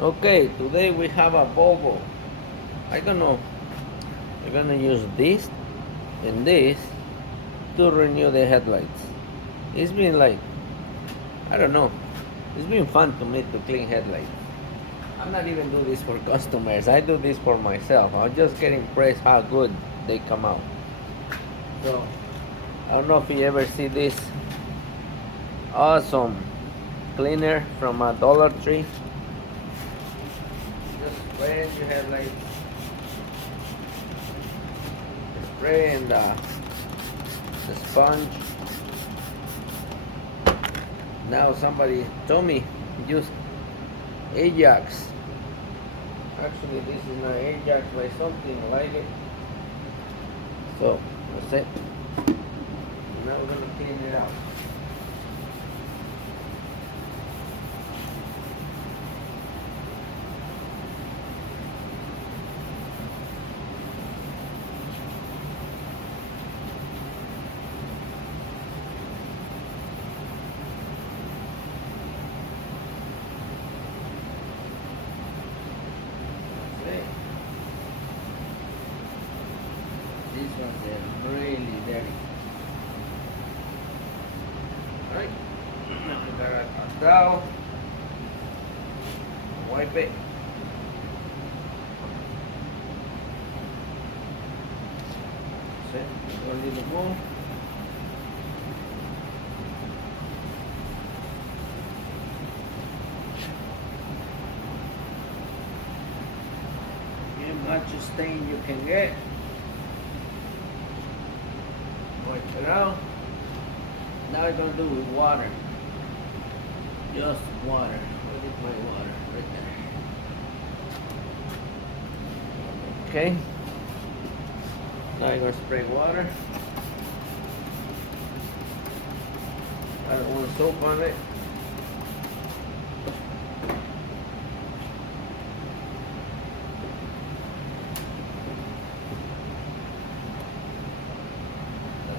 Okay, today we have a Volvo. I don't know. We're gonna use this and this to renew the headlights. It's been like, I don't know. It's been fun to me to clean headlights. I'm not even do this for customers. I do this for myself. I just get impressed how good they come out. So I don't know if you ever see this awesome cleaner from a Dollar Tree. Just spray in your headlights. Spray in the sponge. Now somebody told me use Ajax. Actually, this is not Ajax, but something like it. So that's it. Now we're gonna clean it out. These ones are really dirty. Alright, now we got a towel. Wipe it. That's it. Go a little more. Get much stain you can get. Wipe it out. Now we're gonna do with water. Just water. Where is my water? Right there. Okay. Now you're gonna spray water. I don't want soap on it.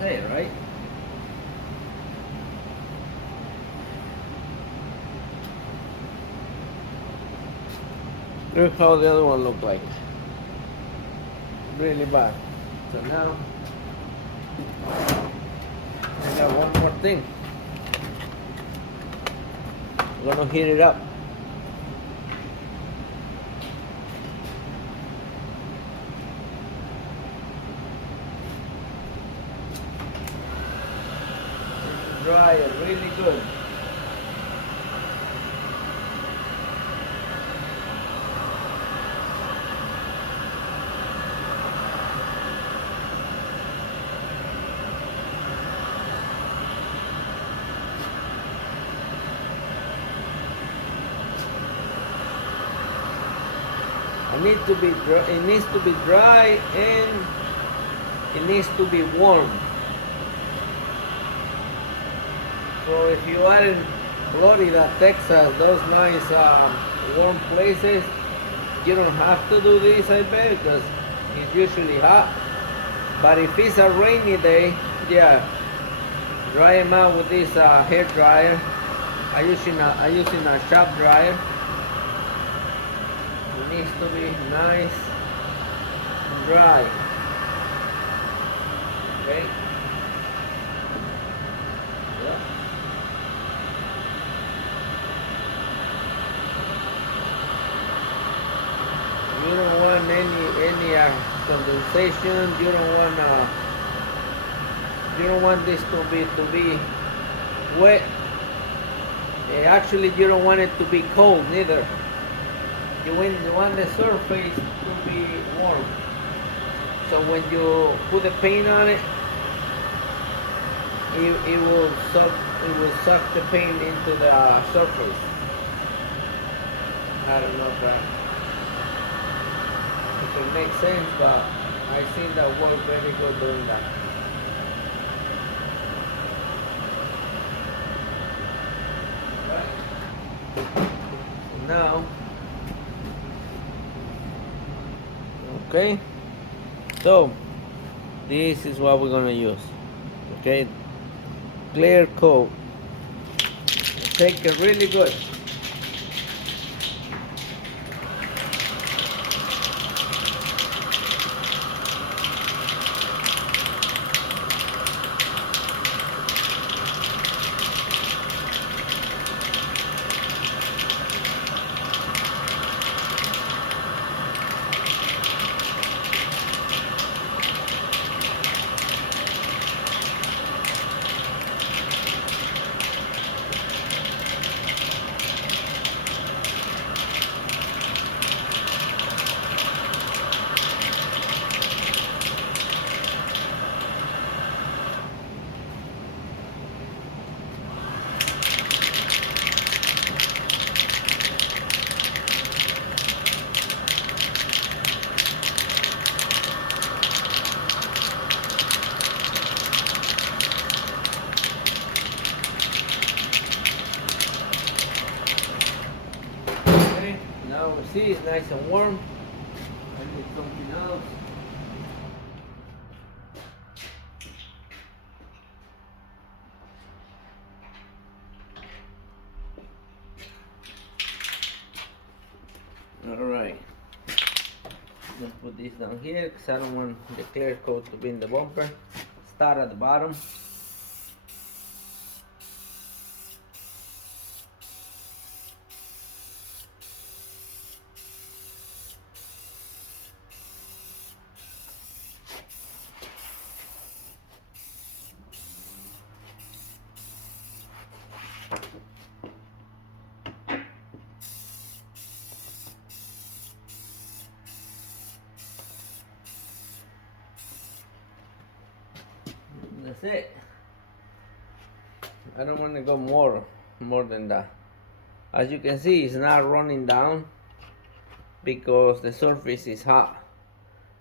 That's it, right? Look how the other one looked like. Really bad. So now I got one more thing. I'm gonna heat it up. Dry it really good. It needs to be dry and it needs to be warm. So if you are in Florida, Texas, those nice warm places, you don't have to do this, I bet, because it's usually hot. But if it's a rainy day, yeah, dry them out with this hair dryer. I using a shop dryer. It needs to be nice and dry. Okay. Yeah. You don't want any condensation. You don't want this to be wet. Actually, you don't want it to be cold neither. You want the surface to be warm. So when you put the paint on it, it will suck the paint into the surface. I don't know if it makes sense, but I think that worked very good doing that. Right. So now, okay. So this is what we're gonna use. Okay, clear coat. Take it really good. Now we see it's nice and warm. I need something else. Alright. Let's put this down here because I don't want the clear coat to be in the bumper. Start at the bottom. That's it. I don't want to go more than that. As you can see, it's not running down because the surface is hot.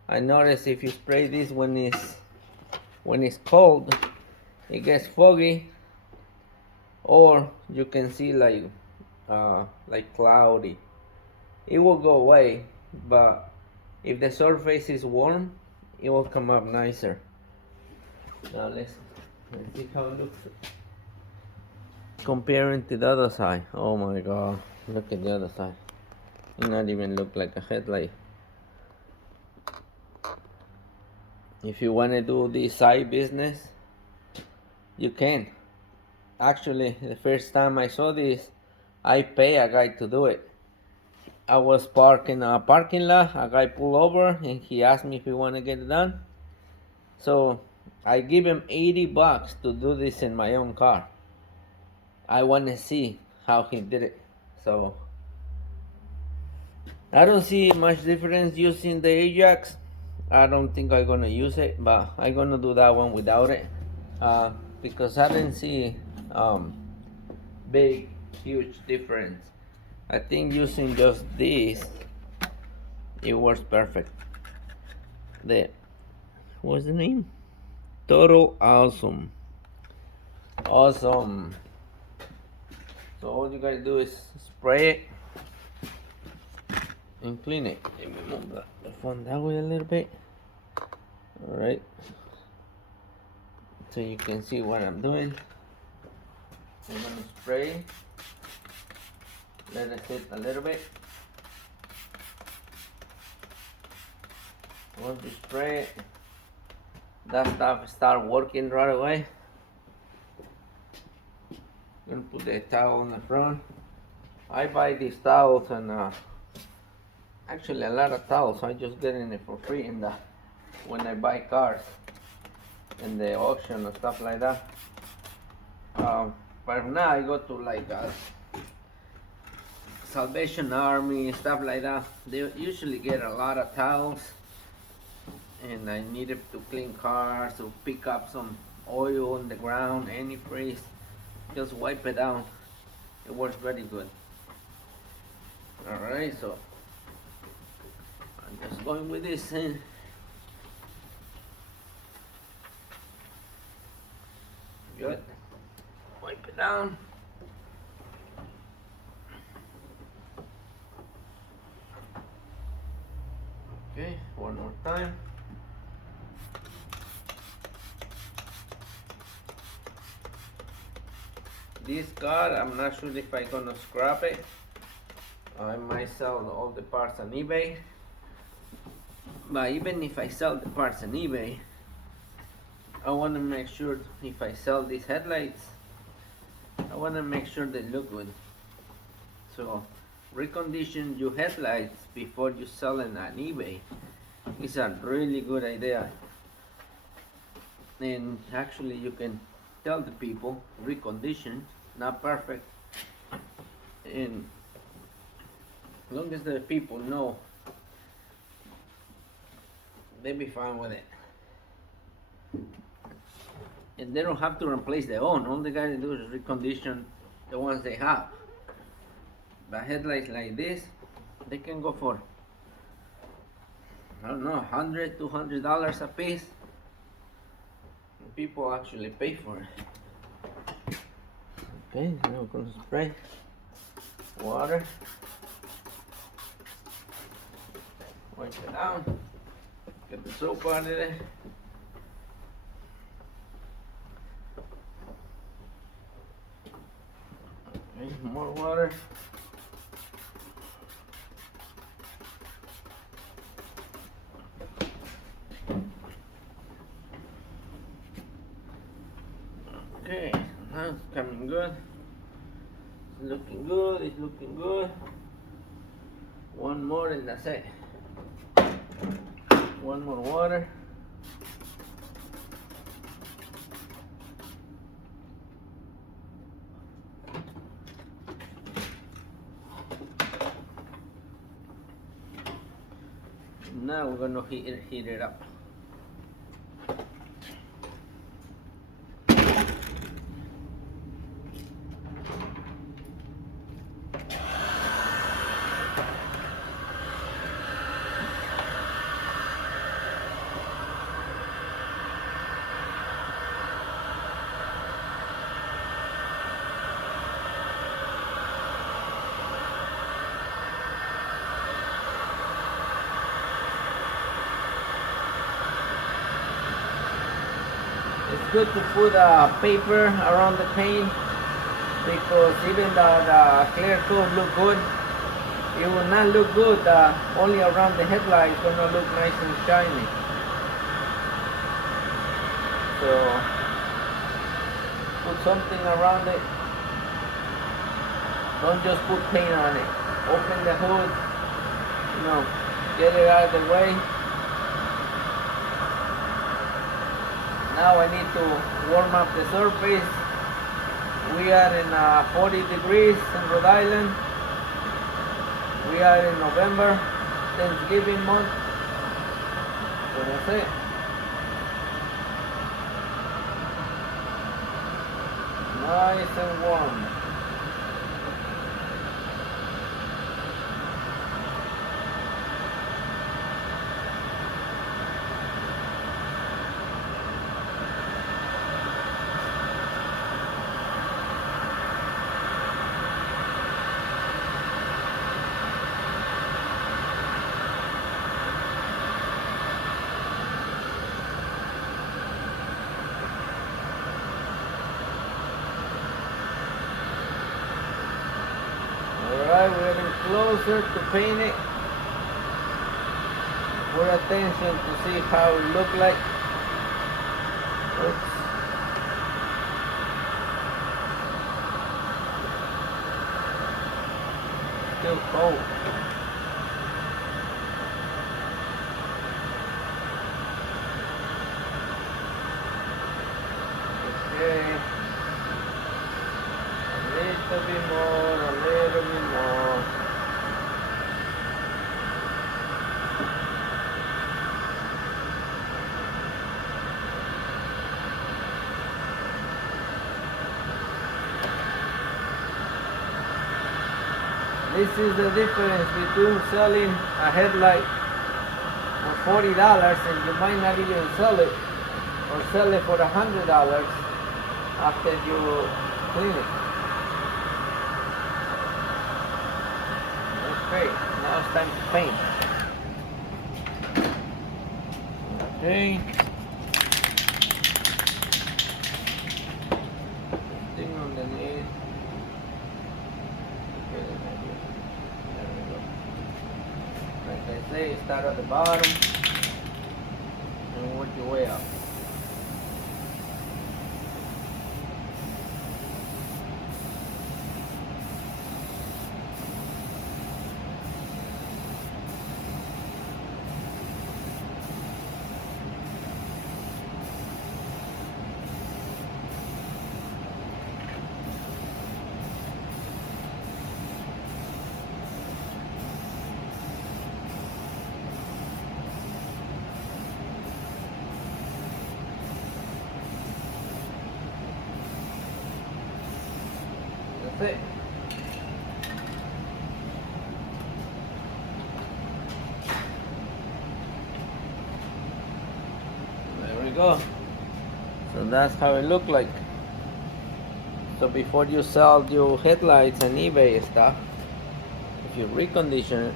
I notice if you spray this when it's cold, it gets foggy, or you can see like cloudy. It will go away, but if the surface is warm, it will come up nicer. Now let's see how it looks comparing to the other side. Oh my god, look at the other side. It not even look like a headlight. If you want to do this side business, you can. Actually, the first time I saw this, I pay a guy to do it. I was parking a parking lot, a guy pulled over and he asked me if he want to get it done. So I give him $80 to do this in my own car. I want to see how he did it. So I don't see much difference using the Ajax. I don't think I'm gonna use it, but I'm gonna do that one without it because I didn't see big, huge difference. I think using just this, it works perfect. What's the name? Total Awesome. Awesome. So all you gotta do is spray it and clean it. Let me move the phone that way a little bit. Alright. So you can see what I'm doing. I'm gonna spray. Let it sit a little bit. Once you spray it, that stuff start working right away. I'm gonna put the towel on the front. I buy these towels and actually a lot of towels. I just get it for free in the when I buy cars in the auction and stuff like that. But now I go to like Salvation Army, stuff like that. They usually get a lot of towels, and I need it to clean cars, to pick up some oil on the ground, any place, just wipe it down. It works very good. Alright, so I'm just going with this. Good. Wipe it down. Okay, one more time. This car, I'm not sure if I'm gonna scrap it. I might sell all the parts on eBay. But even if I sell the parts on eBay, I want to make sure if I sell these headlights, I want to make sure they look good. So recondition your headlights before you sell them on eBay. It's a really good idea. And actually you can tell the people recondition, not perfect. And as long as the people know, they'll be fine with it. And they don't have to replace their own. All they gotta do is recondition the ones they have. But headlights like this, they can go for, I don't know, $100, $200 a piece. And people actually pay for it. Okay, now we're gonna spray water. Wipe it down. Get the soap out of there. Okay, more water. Okay, now it's coming good. It's looking good, it's looking good. One more and that's it. One more water. Now we're gonna heat it up. It's good to put paper around the paint because even the clear coat look good, it will not look good only around the headlight. It's gonna look nice and shiny. So put something around it. Don't just put paint on it. Open the hood, get it out of the way. Now I need to warm up the surface. We are in 40 degrees in Rhode Island. We are in November, Thanksgiving month. So that's it. Nice and warm. Alright, we're getting closer to paint it. Put attention to see how it looks like. Oops. Still cold. Okay. A little bit more, a little bit more. This is the difference between selling a headlight for $40 and you might not even sell it, or sell it for $100 after you clean it. Okay, now it's time to paint. Okay. Thing underneath. Okay, there we go. Like I say, start at the bottom and work your way up. That's it. There we go. So that's how it looked like. So before you sell your headlights and eBay stuff, if you recondition it,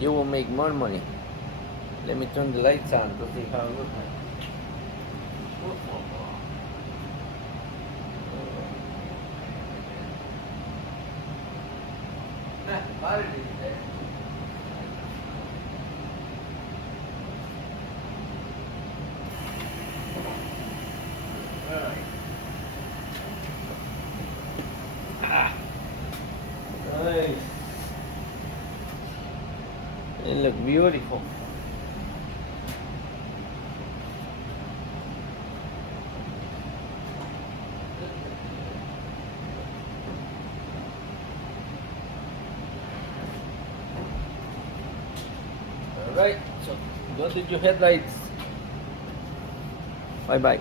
you will make more money. Let me turn the lights on to see how it looks like. Alright. Nice. They look beautiful. Alright, so go to your headlights. Bye bye.